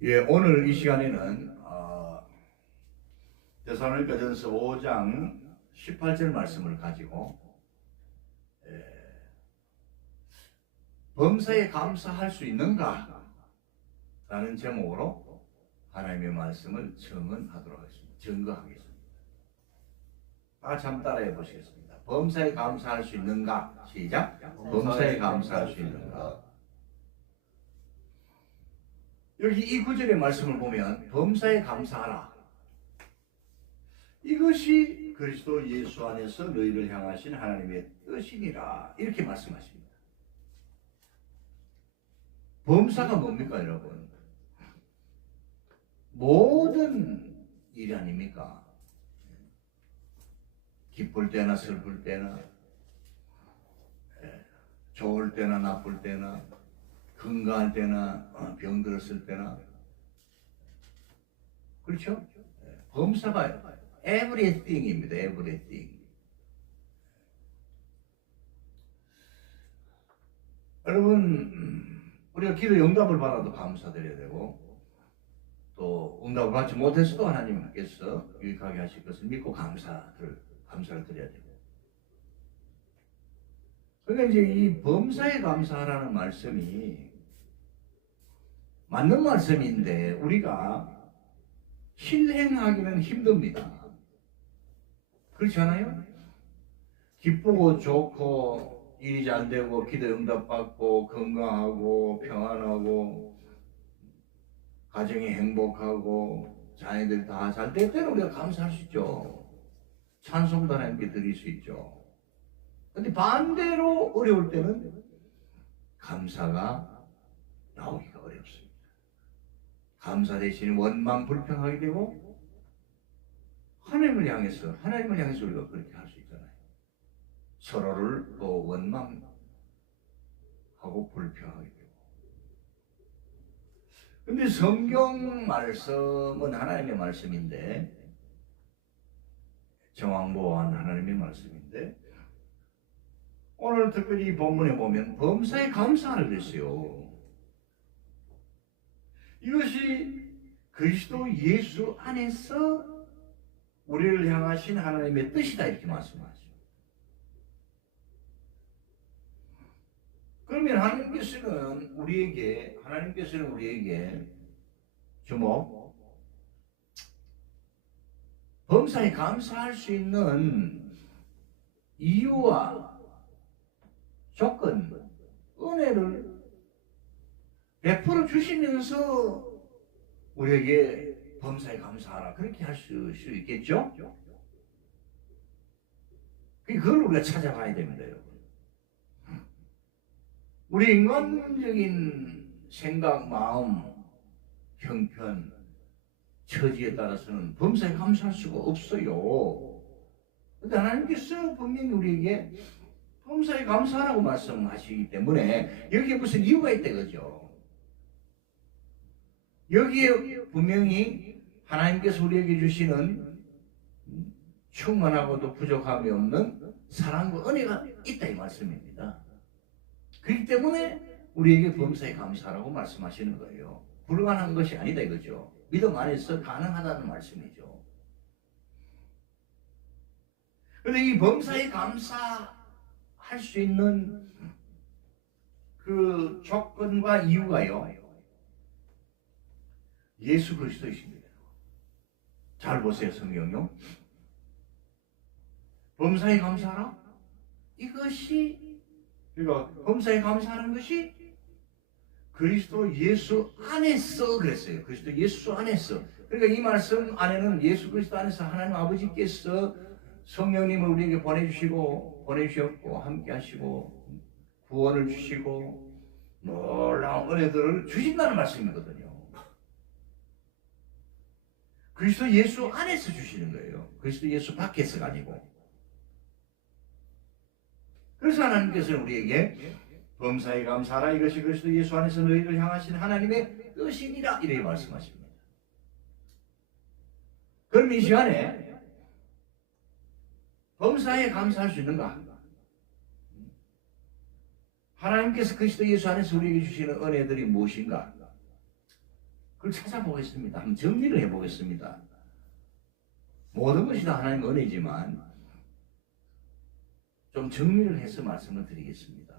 예, 오늘 이 시간에는 데살로니가전서 5장 18절 말씀을 가지고 범사에 감사할 수 있는가? 라는 제목으로 하나님의 말씀을 증언하도록 하겠습니다. 증거하겠습니다. 다 같이 한번 따라해 보시겠습니다. 범사에 감사할 수 있는가? 시작. 범사에 감사할 수 있는가? 여기 이 구절의 말씀을 보면 범사에 감사하라. 이것이 그리스도 예수 안에서 너희를 향하신 하나님의 뜻이니라. 이렇게 말씀하십니다. 범사가 뭡니까, 여러분? 모든 일 아닙니까? 기쁠 때나 슬플 때나 좋을 때나 나쁠 때나 건강할 때나 병들었을 때나, 그렇죠? 범사가 everything입니다. everything. 여러분, 우리가 기도 응답을 받아도 감사드려야 되고, 또 응답을 받지 못해서도 하나님께서 유익하게 하실 것을 믿고 감사를 드려야 되고. 그러니까 이제 이 범사에 감사하라는 말씀이 맞는 말씀인데 우리가 실행하기는 힘듭니다. 그렇지 않아요? 기쁘고 좋고 일이 잘 되고 기도 응답받고 건강하고 평안하고 가정이 행복하고 자녀들 다 잘 될 때는 우리가 감사할 수 있죠. 찬송도 하나님께 드릴 수 있죠. 근데 반대로 어려울 때는 감사가 나오기가 어렵습니다. 감사 대신 원망 불평하게 되고 하나님을 향해서 우리가 그렇게 할 수 있잖아요. 서로를 또 원망하고 불평하게 되고. 근데 성경 말씀은 하나님의 말씀인데, 정확무한 하나님의 말씀인데, 오늘 특별히 이 본문에 보면 범사에 감사하라 그랬어요. 이것이 그리스도 예수 안에서 우리를 향하신 하나님의 뜻이다, 이렇게 말씀하죠. 그러면 하나님께서는 우리에게 주목, 범사에 감사할 수 있는 이유와 조건, 은혜를 베풀어 주시면서 우리에게 범사에 감사하라, 그렇게 할 수 있겠죠? 그걸 우리가 찾아가야 됩니다, 여러분. 우리 인간적인 생각, 마음, 형편, 처지에 따라서는 범사에 감사할 수가 없어요. 그런데 하나님께서 분명히 우리에게 범사에 감사하라고 말씀하시기 때문에 여기에 무슨 이유가 있다, 그죠? 여기에 분명히 하나님께서 우리에게 주시는 충만하고도 부족함이 없는 사랑과 은혜가 있다, 이 말씀입니다. 그렇기 때문에 우리에게 범사에 감사하라고 말씀하시는 거예요. 불가능한 것이 아니다, 이거죠. 믿음 안에서 가능하다는 말씀이죠. 그런데 이 범사에 감사할 수 있는 그 조건과 이유가요, 예수 그리스도이십니다. 잘 보세요, 성경요. 범사에 감사하라? 그러니까 범사에 감사하는 것이 그리스도 예수 안에서 그랬어요. 그리스도 예수 안에서. 그러니까 이 말씀 안에는 예수 그리스도 안에서 하나님 아버지께서 성령님을 우리에게 보내주셨고 함께 하시고 구원을 주시고 놀라운 은혜들을 주신다는 말씀이거든요. 그리스도 예수 안에서 주시는 거예요. 그리스도 예수 밖에서가 아니고. 그래서 하나님께서는 우리에게 범사에 감사하라, 이것이 그리스도 예수 안에서 너희를 향하신 하나님의 뜻이니라, 이렇게 말씀하십니다. 그럼 이 시간에 범사에 감사할 수 있는가? 하나님께서 그리스도 예수 안에서 우리에게 주시는 은혜들이 무엇인가? 그걸 찾아보겠습니다. 한번 정리를 해보겠습니다. 모든 것이 다 하나님의 은혜지만 좀 정리를 해서 말씀을 드리겠습니다.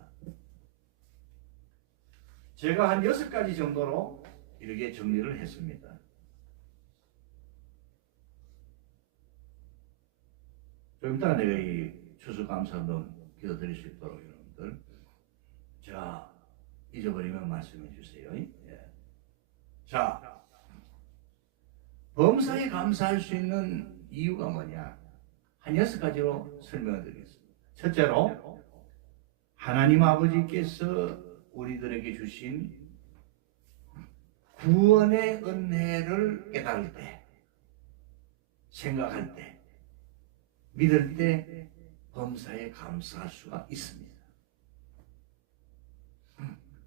제가 한 6가지 정도로 이렇게 정리를 했습니다. 좀 이따가 내가 이 추수감사도 기도드릴 수 있도록 여러분들, 자, 잊어버리면 말씀해 주세요. 예. 자, 범사에 감사할 수 있는 이유가 뭐냐? 한 6가지로 설명을 드리겠습니다. 첫째로, 하나님 아버지께서 우리들에게 주신 구원의 은혜를 깨달을 때, 생각할 때, 믿을 때 범사에 감사할 수가 있습니다.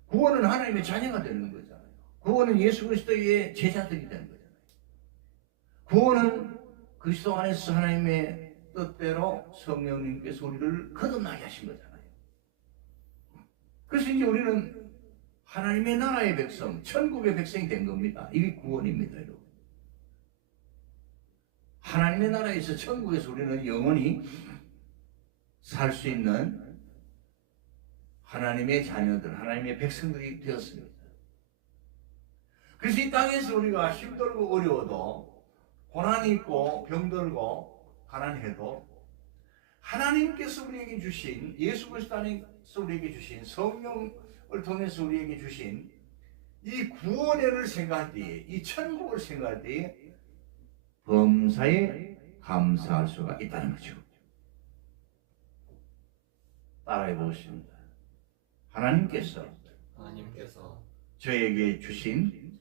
구원은 하나님의 자녀가 되는 거잖아요. 구원은 예수 그리스도의 제자들이 되는 거잖아요. 구원은 그리스도 안에서 하나님의 뜻대로 성령님께서 우리를 거듭나게 하신 거잖아요. 그래서 이제 우리는 하나님의 나라의 백성, 천국의 백성이 된 겁니다. 이게 구원입니다, 여러분. 하나님의 나라에서, 천국에서 우리는 영원히 살 수 있는 하나님의 자녀들, 하나님의 백성들이 되었습니다. 그래서 이 땅에서 우리가 힘들고 어려워도, 고난이 있고 병들고 가난해도 하나님께서 우리에게 주신, 예수 그리스도 안에서 우리에게 주신, 성령을 통해서 우리에게 주신 이 구원을 생각할 때에, 이 천국을 생각할 때에 범사에 감사할 수가 있다는 거죠. 따라해 보겠습니다. 하나님께서 저에게 주신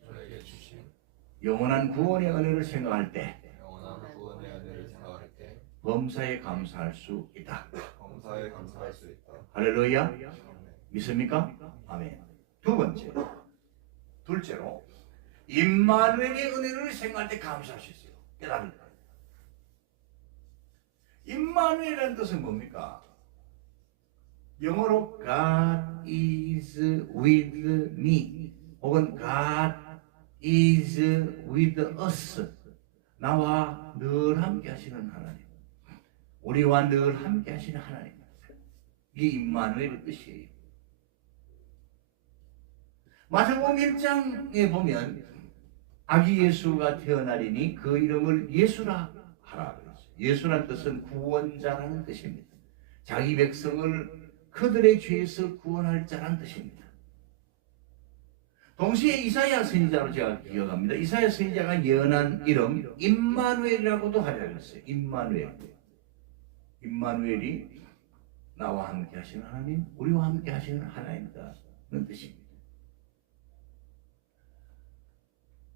영원한 구원의 은혜를 생각할 때 범사에 감사할 수 있다. 할렐루야. 믿습니까? 아멘. 둘째로 임마누엘의 은혜를 생각할 때 감사할 수 있어요. 깨달을 때. 임마누엘이라는 뜻은 뭡니까? 영어로 God is with me 혹은 God is with us, 나와 늘 함께 하시는 하나님, 우리와 늘 함께 하시는 하나님, 이게 임마누엘의 뜻이에요. 마태복음 1장에 보면 아기 예수가 태어나리니 그 이름을 예수라 하라 그랬어요. 예수라는 뜻은 구원자라는 뜻입니다. 자기 백성을 그들의 죄에서 구원할 자라는 뜻입니다. 동시에 이사야 선지자로 제가 기억합니다. 이사야 선지자가 예언한 이름 임마누엘이라고도 하려 했어요. 임마누엘이 나와 함께 하시는 하나님, 우리와 함께 하시는 하나님이다는 뜻입니다.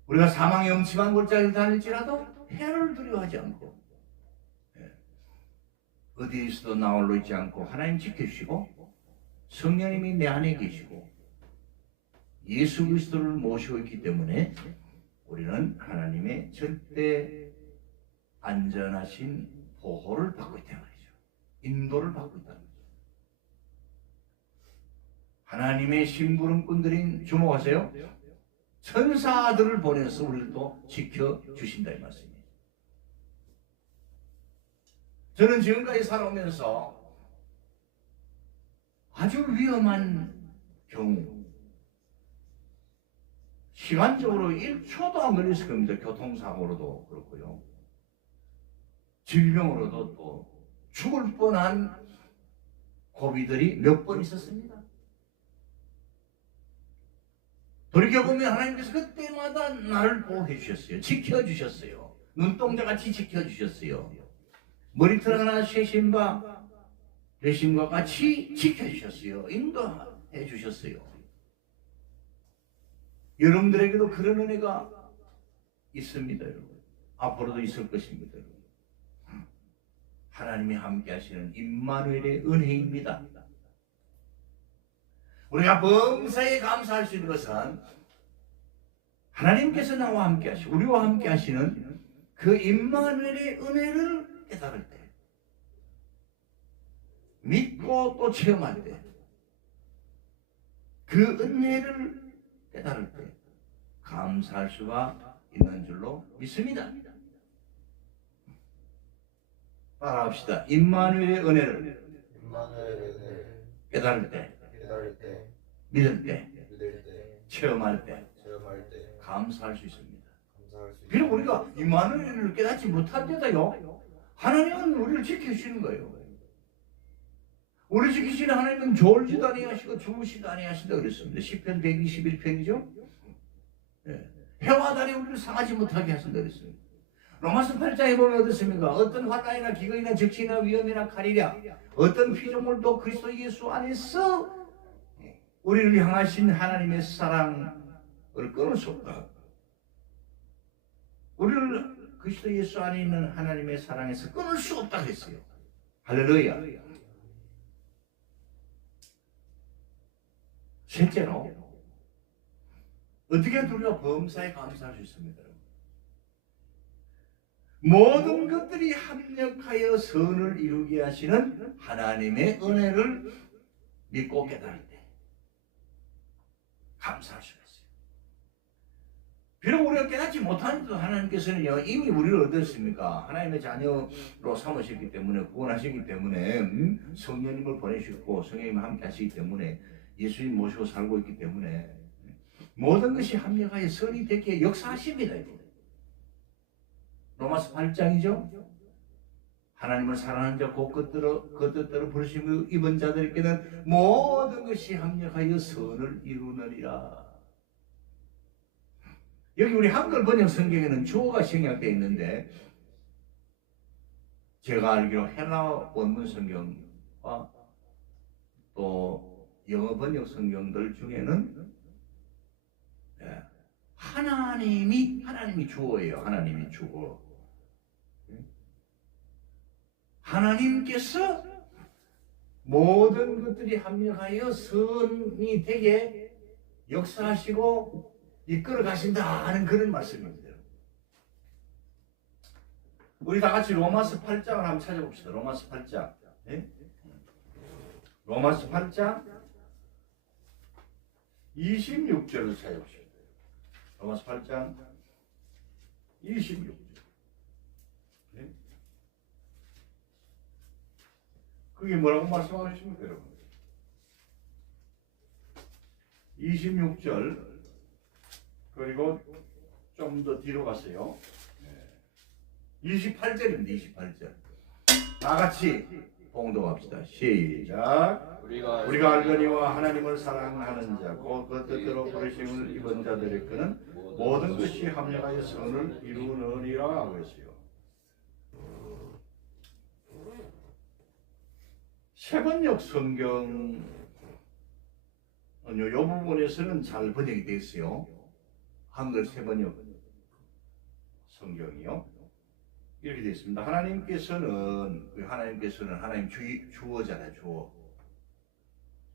우리가 사망의 엄침한 골짜기를 다닐지라도 해를 두려워하지 않고, 어디에서도 나 홀로 있지 않고 하나님 지켜주시고 성령님이 내 안에 계시고 예수 그리스도를 모시고 있기 때문에 우리는 하나님의 절대 안전하신 보호를 받고 있다는 말이죠. 인도를 받고 있다는 거죠. 하나님의 심부름꾼들인, 주목하세요, 천사들을 보내서 우리를 또 지켜주신다 이 말씀입니다. 저는 지금까지 살아오면서 아주 위험한 경우, 시간적으로 1초도 안 걸렸을 겁니다. 교통사고로도 그렇고요, 질병으로도 또 죽을 뻔한 고비들이 몇 번 있었습니다. 돌이켜보면 하나님께서 그때마다 나를 보호해 주셨어요. 지켜주셨어요. 눈동자같이 지켜주셨어요. 머리털 하나 쇠신바 되심과 같이 지켜주셨어요. 인도해 주셨어요. 여러분들에게도 그런 은혜가 있습니다, 여러분. 앞으로도 있을 것입니다, 여러분. 하나님이 함께 하시는 임마누엘의 은혜입니다. 우리가 범사에 감사할 수 있는 것은 하나님께서 나와 함께 하시고 우리와 함께 하시는 그 임마누엘의 은혜를 깨달을 때, 믿고 또 체험할 때, 그 은혜를 깨달을 때, 감사할 수가 있는 줄로 믿습니다. 따라합시다. 임마누엘의 은혜를 깨달을 때, 믿을 때, 체험할 때 감사할 수 있습니다. 비록 우리가 임마누엘을 깨닫지 못할 때도요, 하나님은 우리를 지켜주시는 거예요. 우리 지키시는 하나님은 졸지도 아니하시고 주무시도 아니하신다 그랬습니다. 시편 121편이죠. 해와 달이 우리를 상하지 못하게 하신다 그랬습니다. 로마서 8장에 보면 어떻습니까? 어떤 환난이나 기근이나 적신이나 위험이나 칼이랴 어떤 피조물도 그리스도 예수 안에서 우리를 향하신 하나님의 사랑을 끊을 수 없다. 우리를 그리스도 예수 안에 있는 하나님의 사랑에서 끊을 수 없다 그랬어요. 할렐루야. 셋째로 어떻게 우리가 범사에 감사할 수 있습니까? 모든 것들이 합력하여 선을 이루게 하시는 하나님의 은혜를 믿고 깨달을 때 감사할 수가 있어요. 비록 우리가 깨닫지 못하는데도 하나님께서는요, 이미 우리를 어떻습니까? 하나님의 자녀로 삼으셨기 때문에, 구원하시기 때문에, 성령님을 보내셨고 성령님과 함께 하시기 때문에, 예수님 모시고 살고 있기 때문에 모든 것이 합력하여 선이 되게 역사하십니다. 로마서 8장이죠. 하나님을 사랑하는 자 곧 그 뜻대로 부르심을 입은 자들에게는 모든 것이 합력하여 선을 이루느니라. 여기 우리 한글 번역 성경에는 주어가 생략되어 있는데, 제가 알기로 헬라 원문 성경과 또 영어 번역 성경들 중에는 하나님이 주어예요. 하나님이 주어. 하나님께서 모든 것들이 합력하여 선이 되게 역사하시고 이끌어 가신다 하는 그런 말씀입니다. 우리 다 같이 로마서 8장을 한번 찾아봅시다. 로마서 8장. 네? 로마서 8장 26절을 찾아보십시오. 로마서 8장 26절. 네? 그게 뭐라고 말씀하십니까, 여러분? 26절, 그리고 좀 더 뒤로 갔어요. 28절입니다. 28절. 다 같이 봉독합시다. 시작. 우리가 알거니와 하나님을 사랑하는 자 곧 그 뜻대로 부르심을 입은 자들에게는 모든 것이 합력하여 선을 이루느니라 하고 있어요. 세번역 성경은 이 부분에서는 잘 번역이 되어 있어요. 한글 세번역 성경이요. 이렇게 되어 있습니다. 하나님께서는 하나님 주어잖아요. 주어.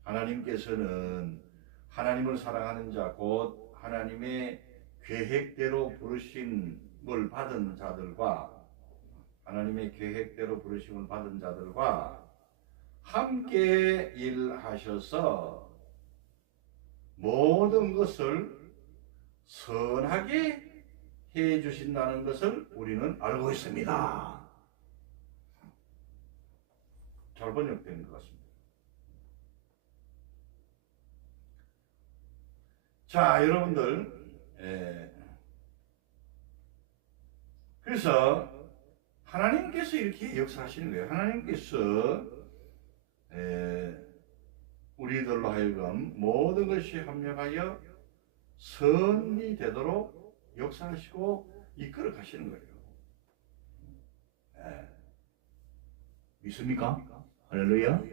하나님께서는 하나님을 사랑하는 자 곧 하나님의 계획대로 부르심을 받은 자들과 함께 일하셔서 모든 것을 선하게 해 주신다는 것을 우리는 알고 있습니다. 잘 번역된 것 같습니다. 자, 여러분들, 그래서 하나님께서 이렇게 역사하시는 거예요. 하나님께서 우리들로 하여금 모든 것이 합력하여 선이 되도록 역사하시고 이끌어 가시는 거예요. 믿습니까? 할렐루야.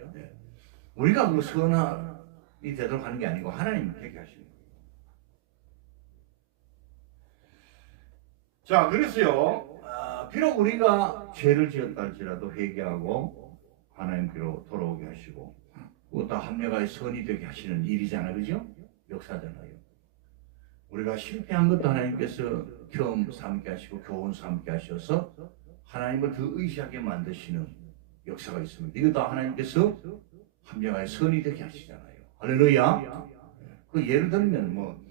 우리가 그 선이 되도록 하는 게 아니고 하나님이 되게 하시는 거예요. 자, 그래서요, 비록 우리가 죄를 지었다 할지라도 회개하고 하나님께로 돌아오게 하시고 또 합력하여 선이 되게 하시는 일이잖아요. 그죠? 역사잖아요. 우리가 실패한 것도 하나님께서 경험 삼게 하시고 교훈 삼게 하셔서 하나님을 더 의지하게 만드시는 역사가 있습니다. 이거 다 하나님께서 합력하여 선이 되게 하시잖아요. 할렐루야. 그 예를 들면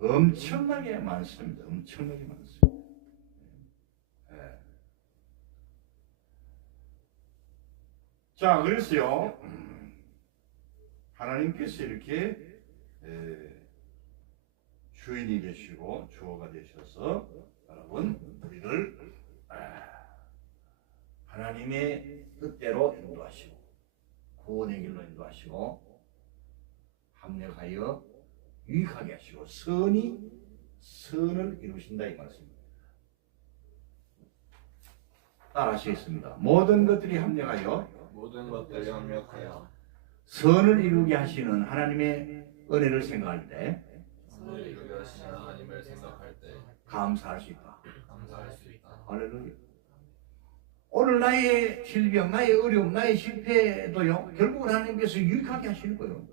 엄청나게 많습니다. 엄청나게 많습니다. 네. 자, 그래서요, 하나님께서 이렇게 주인이 되시고 주어가 되셔서 여러분 우리를 하나님의 뜻대로 인도하시고 구원의 길로 인도하시고 합력하여 유익하게 하시고 선을 이루신다 이 말씀입니다. 따라하시겠습니다. 모든 것들이 합력하여 선을 이루게 하시는 하나님의 은혜를 생각할 때 감사할 수 있다. 할렐루야. 오늘 나의 질병, 나의 어려움, 나의 실패도요, 결국은 하나님께서 유익하게 하시는 거예요.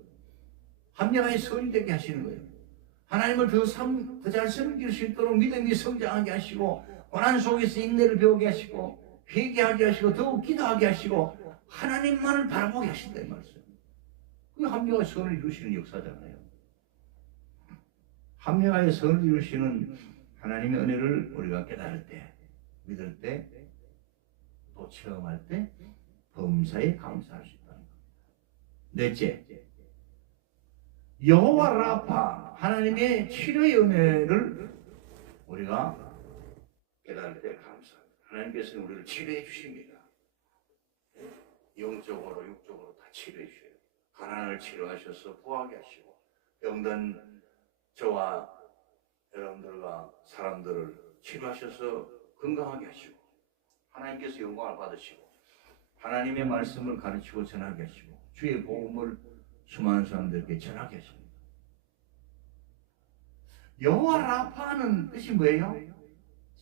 합력하여 선이 되게 하시는 거예요. 하나님을 더 잘 섬길 수 있도록 믿음이 성장하게 하시고, 고난 속에서 인내를 배우게 하시고, 회개하게 하시고, 더욱 기도하게 하시고, 하나님만을 바라보게 하신다 이 말씀. 그 합력하여 선을 이루시는 역사잖아요. 합력하여 선을 이루시는 하나님의 은혜를 우리가 깨달을 때, 믿을 때, 또 체험할 때 범사에 감사할 수 있다는 겁니다. 넷째, 여호와 라파 하나님의 치료의 은혜를 우리가 깨달을 때 감사합니다. 하나님께서는 우리를 치료해 주십니다. 영적으로 육적으로 다 치료해 주셔요. 가난을 치료하셔서 부하게 하시고 병든 저와 여러분들과 사람들을 치료하셔서 건강하게 하시고 하나님께서 영광을 받으시고 하나님의 말씀을 가르치고 전하게 하시고 주의 복음을 수많은 사람들에게 전하게 하십니다. 여호와 라파는 뜻이 뭐예요?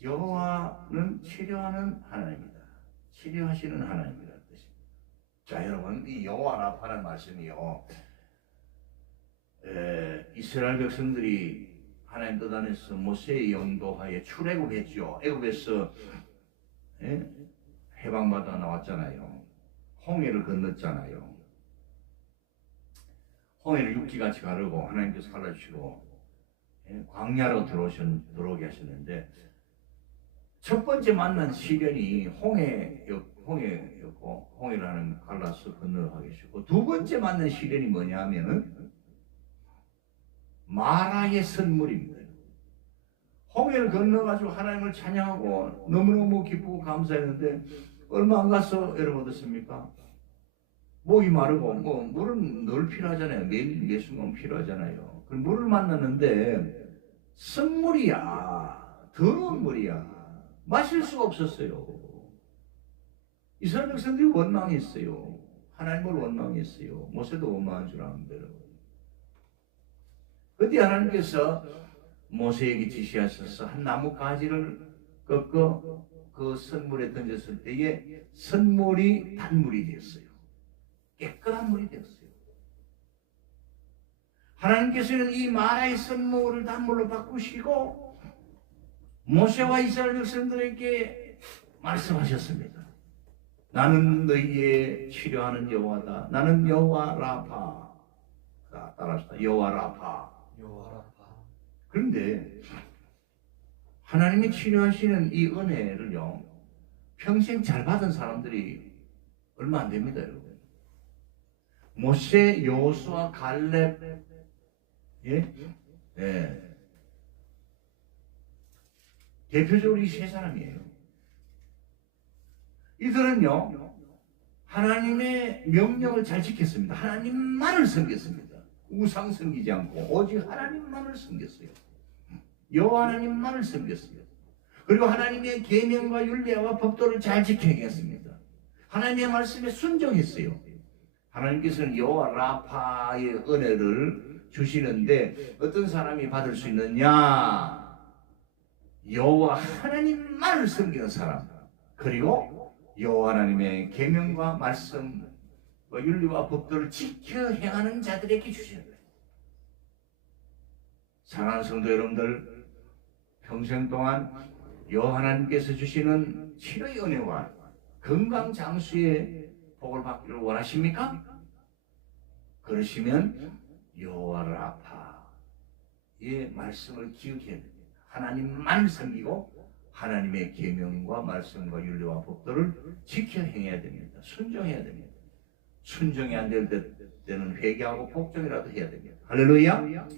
여호와는 치료하는 하나님이다. 치료하시는 하나님이라는 뜻입니다. 자, 여러분, 이 여호와 라파라는 말씀이요, 이스라엘 백성들이 하나님 뜻 안에서 모세의 영도하에 출애굽했죠. 애굽에서 해방받아 나왔잖아요. 홍해를 건넜잖아요. 홍해를 육지같이 가르고 하나님께서 갈라주시고 광야로 들어오게 하셨는데 첫 번째 만난 시련이 홍해였고 홍해를 하는 갈라서 건너가게 하시고 두 번째 만난 시련이 뭐냐 하면은 마라의 선물입니다. 홍해를 건너가지고 하나님을 찬양하고 너무너무 기쁘고 감사했는데 얼마 안 가서 여러분 어떻습니까? 목이 마르고 물은 늘 필요하잖아요. 매 순간 필요하잖아요. 그 물을 만났는데 선물이야, 더러운 물이야. 마실 수가 없었어요. 이스라엘 백성들이 원망했어요. 하나님을 원망했어요. 모세도 원망한 줄 아는데. 그때 하나님께서 모세에게 지시하셔서 한 나무 가지를 꺾어 그 선물에 던졌을 때에 선물이 단물이 되었어요. 깨끗한 물이 되었어요. 하나님께서는 이 마라의 선물을 단물로 바꾸시고 모세와 이스라엘 백성들에게 말씀하셨습니다. 나는 너희의 치료하는 여호와다. 나는 여호와 라파. 따라합시다. 여호와 라파. 그런데 하나님이 치료하시는 이 은혜를요, 평생 잘 받은 사람들이 얼마 안 됩니다, 여러분. 모세, 여호수아, 갈렙, 대표적으로 이 세 사람이에요. 이들은요, 하나님의 명령을 잘 지켰습니다. 하나님만을 섬겼습니다. 우상 섬기지 않고 오직 하나님만을 섬겼어요. 여호와 하나님만을 섬겼어요. 그리고 하나님의 계명과 율례와 법도를 잘 지켜야겠습니다. 하나님의 말씀에 순종했어요. 하나님께서는 여호와 라파의 은혜를 주시는데 어떤 사람이 받을 수 있느냐? 여호와 하나님만을 섬기는 사람, 그리고 여호와 하나님의 계명과 말씀, 윤리와 법도를 지켜 행하는 자들에게 주시는 거예요. 사랑하는 성도 여러분들, 평생 동안 여호와 하나님께서 주시는 치료의 은혜와 건강 장수의 복을 받기를 원하십니까? 그러시면 여호와 라파, 말씀을 기억해야 됩니다. 하나님만 섬기고 하나님의 계명과 말씀과 윤리와 법도를 지켜 행해야 됩니다. 순종해야 됩니다. 순종이 안 될 때는 회개하고 복종이라도 해야 됩니다. 할렐루야.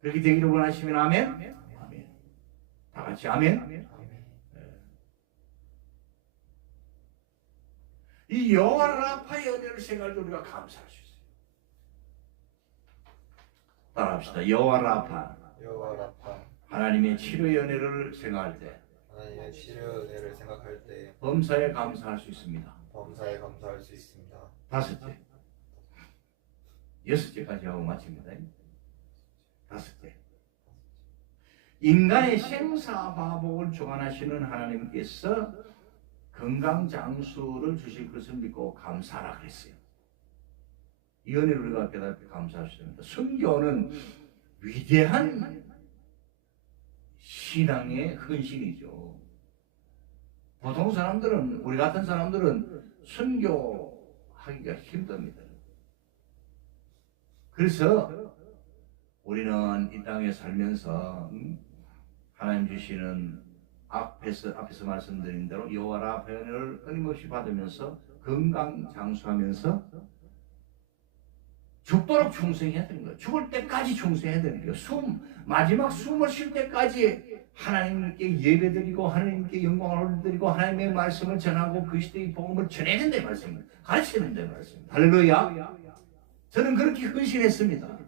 그렇게 되기를 원하시면 아멘. 아멘. 다 같이 아멘. 이 여호와 라파의 은혜를 생각할 때 우리가 감사할 수 있어요. 따라합시다. 여호와 라파. 하나님의 치료의 은혜를 생각할 때, 하나님의 치료 은혜를 생각할 때 범사에 감사할 수 있습니다. 범사에 감사할 수 있습니다. 다섯째, 여섯째까지 하고 마칩니다. 다섯째, 인간의 생사화복을 주관하시는 하나님께서 건강 장수를 주실 것을 믿고 감사하라 그랬어요. 이 은혜를 우리가 깨닫게 감사할 수 있습니다. 순교는 위대한 신앙의 헌신이죠. 보통 사람들은, 우리 같은 사람들은 순교하기가 힘듭니다. 그래서 우리는 이 땅에 살면서 하나님 주시는 앞에서 말씀드린 대로 여호와 라파의 은혜를 끊임없이 받으면서 건강 장수하면서 죽도록 충성해야 되는 거예요. 죽을 때까지 충성해야 되는 거예요. 마지막 숨을 쉴 때까지 하나님께 예배드리고 하나님께 영광을 올려드리고 하나님의 말씀을 전하고 그리스도의 복음을 전해야 된다는 말씀입니다. 가르쳐야 된다는 말씀입니다. 할렐루야. 저는 그렇게 헌신했습니다.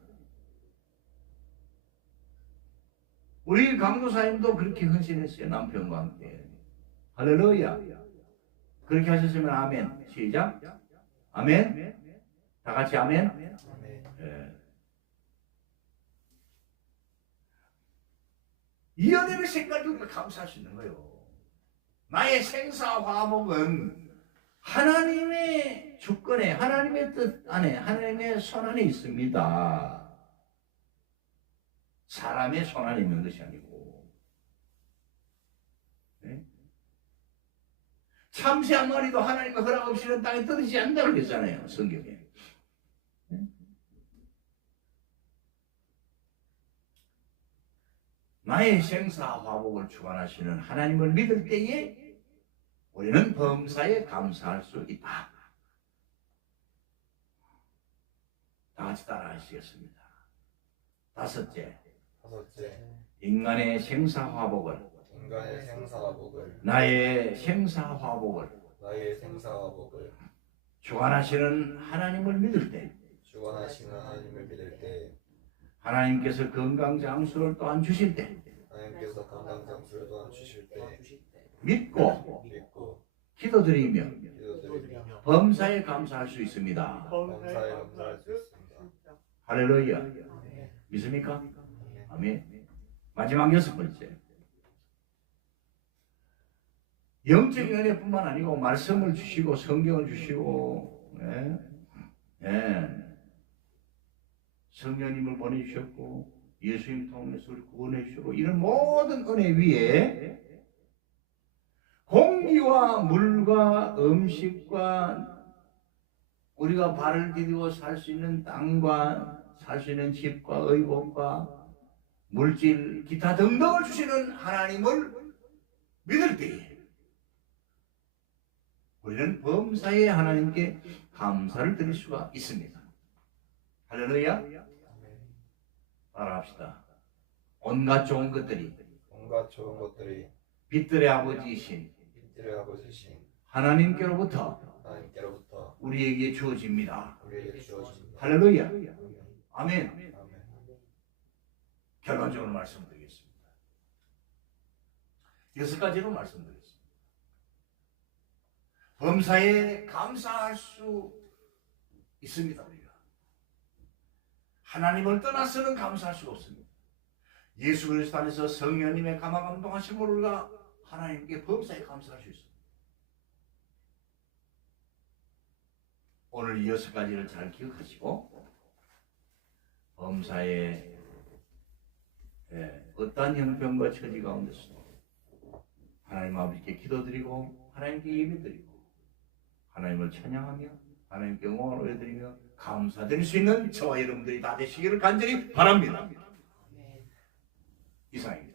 우리 강도사님도 그렇게 헌신했어요. 남편과 함께. 할렐루야. 그렇게 하셨으면 아멘. 시작. 아멘. 다 같이 아멘. 예. 이 은혜를 생각할 때 우리가 감사할 수 있는 거예요. 나의 생사화복은 하나님의 주권에, 하나님의 뜻 안에, 하나님의 손 안에 있습니다. 사람의 손 안에 있는 것이 아니고. 네? 참새 한 마리도 하나님의 허락 없이는 땅에 떨어지지 않는다고 그랬잖아요, 성경에. 네? 나의 생사화복을 주관하시는 하나님을 믿을 때에 우리는 범사에 감사할 수 있다. 다 같이 따라하시겠습니다. 다섯째, 인간의 생사화복을 나의 생사화복을 주관하시는 하나님을 믿을 때 하나님께서 건강장수를 또한 주실 때 믿고 기도드리며 범사에 감사할 수 있습니다. 할렐루야. 믿습니까? 아멘. 마지막 여섯 번째, 영적인 은혜뿐만 아니고 말씀을 주시고 성경을 주시고 성령님을 보내주셨고 예수님 통해서 우리 구원해 주시고 이런 모든 은혜 위에 공기와 물과 음식과 우리가 발을 디디고 살 수 있는 땅과 살 수 있는 집과 의복과 물질 기타 등등을 주시는 하나님을 믿을 때에 우리는 범사에 하나님께 감사를 드릴 수가 있습니다. 할렐루야. 따라합시다. 온갖 좋은 것들이 빛들의 아버지이신 하나님께로부터 우리에게 주어집니다. 할렐루야. 아멘. 결론적으로 말씀드리겠습니다. 여섯 가지로 말씀드리겠습니다. 범사에 감사할 수 있습니다. 우리가 하나님을 떠나서는 감사할 수가 없습니다. 예수 그리스도 안에서 성령님의 감화감동하심을 우리가 하나님께 범사에 감사할 수 있습니다. 오늘 이 여섯 가지를 잘 기억하시고 범사에 어떠한 형편과 처지 가운데서도 하나님 아버지께 기도드리고 하나님께 예배드리고 하나님을 찬양하며 하나님께 영광을 올려드리며 감사드릴 수 있는 저와 여러분들이 다 되시기를 간절히 바랍니다. 이상입니다.